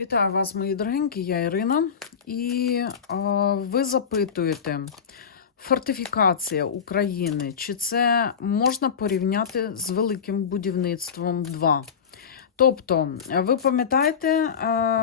Вітаю вас, мої дорогенькі, я Ірина. І а, ви запитуєте, фортифікація України, чи це можна порівняти з великим будівництвом 2? Тобто, ви пам'ятаєте,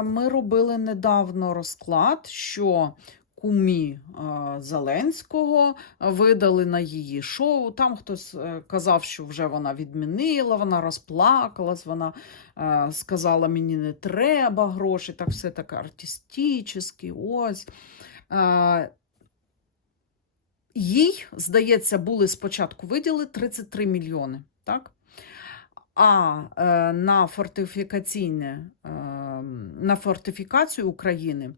ми робили недавно розклад, що кумі е, Зеленського видали на її шоу. Там хтось е, казав, що вже вона відмінила, вона розплакалась, вона е, сказала, мені не треба грошей, так все так артистично, ось. Е, Їй, здається, були спочатку виділи 33 мільйони, так? А е, на фортифікаційне, е, на фортифікацію України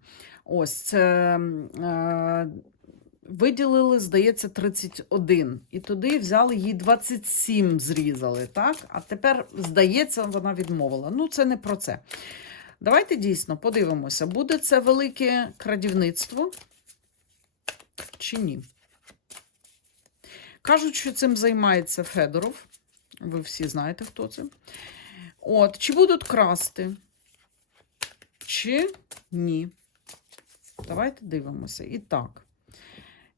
ось це е, виділили, здається, 31. І туди взяли їй 27 зрізали, так? А тепер, здається, вона відмовила. Ну, це не про це. Давайте дійсно подивимося, буде це велике крадівництво чи ні. Кажуть, що цим займається Федоров. Ви всі знаєте, хто це. От, чи будуть красти, чи ні. Давайте дивимося. І так.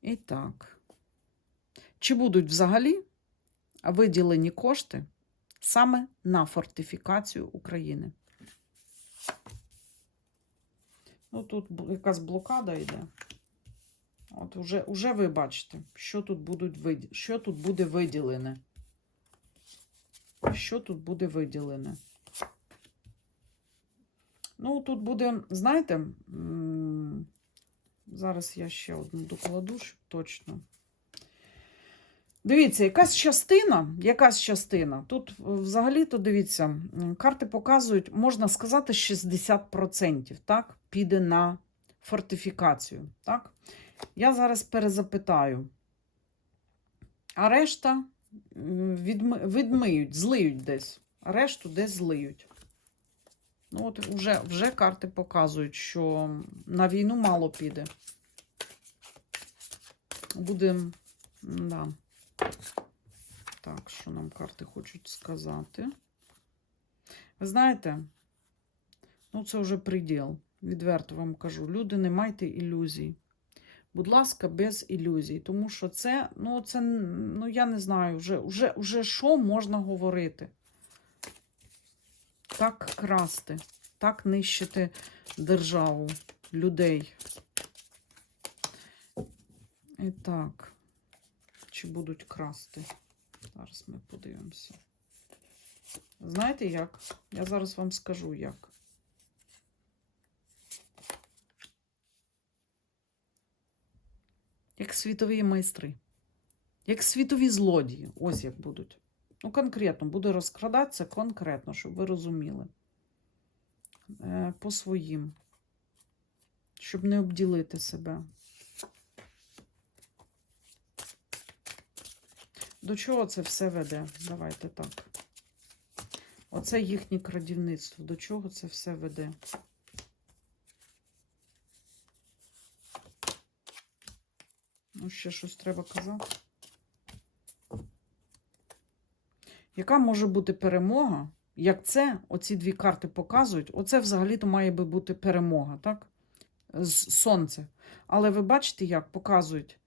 І так. Чи будуть взагалі виділені кошти саме на фортифікацію України? Ну, тут якась блокада йде. От уже, уже ви бачите, що тут, будуть що тут буде виділене. Що тут буде виділене? Ну, тут буде, знаєте, зараз я ще одну докладу, щоб точно. Дивіться, якась частина, якась частина. Тут взагалі-то дивіться, карти показують, можна сказати, 60%, так, піде на фортифікацію. Так? Я зараз перезапитаю. А решта відми, відмиють, злиють десь. А решту десь злиють. Ну, от вже, вже карти показують, що на війну мало піде. Буде. Да. Так, що нам карти хочуть сказати? Ви знаєте, ну це вже приділ. Відверто вам кажу. Люди, не майте ілюзій. Будь ласка, без ілюзій. Тому що це, ну, це, ну я не знаю, вже, вже, вже що можна говорити? Так красти, так нищити державу, людей. І так, чи будуть красти? Зараз ми подивимося. Знаєте як? Я зараз вам скажу як. Як світові майстри, як світові злодії. Ось як будуть. Ну, конкретно, буде розкрадатися конкретно, щоб ви розуміли. Е, по своїм. Щоб не обділити себе. До чого це все веде? Давайте так. Оце їхнє крадівництво. До чого це все веде? Ну, ще щось треба казати. Яка може бути перемога? Як це, оці дві карти показують, оце взагалі-то має би бути перемога, так? З сонця. Але ви бачите, як показують?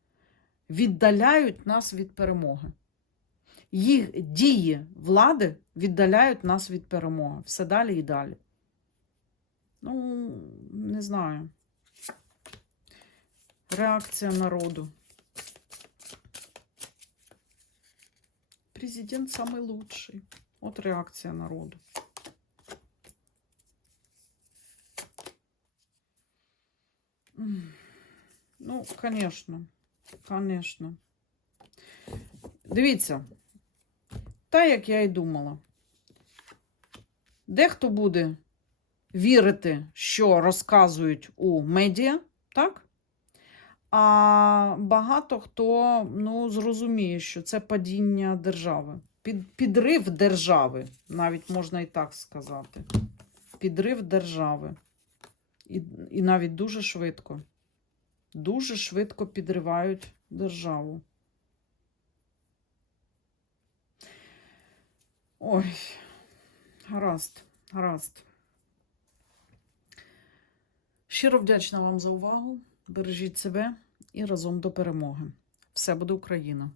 Віддаляють нас від перемоги. Їх дії влади віддаляють нас від перемоги. Все далі і далі. Ну, не знаю. Реакція народу. Президент самый лучший. От реакція народу. Ну, конечно. Конечно. Дивіться, та, як я і думала. Дехто буде вірити, що розказують у медіа, так? А багато хто ну, зрозуміє, що це падіння держави. Під, підрив держави, навіть можна і так сказати. Підрив держави. І, і навіть дуже швидко. Дуже швидко підривають державу. Ой, гаразд, гаразд. Щиро вдячна вам за увагу. Бережіть себе і разом до перемоги. Все буде Україна!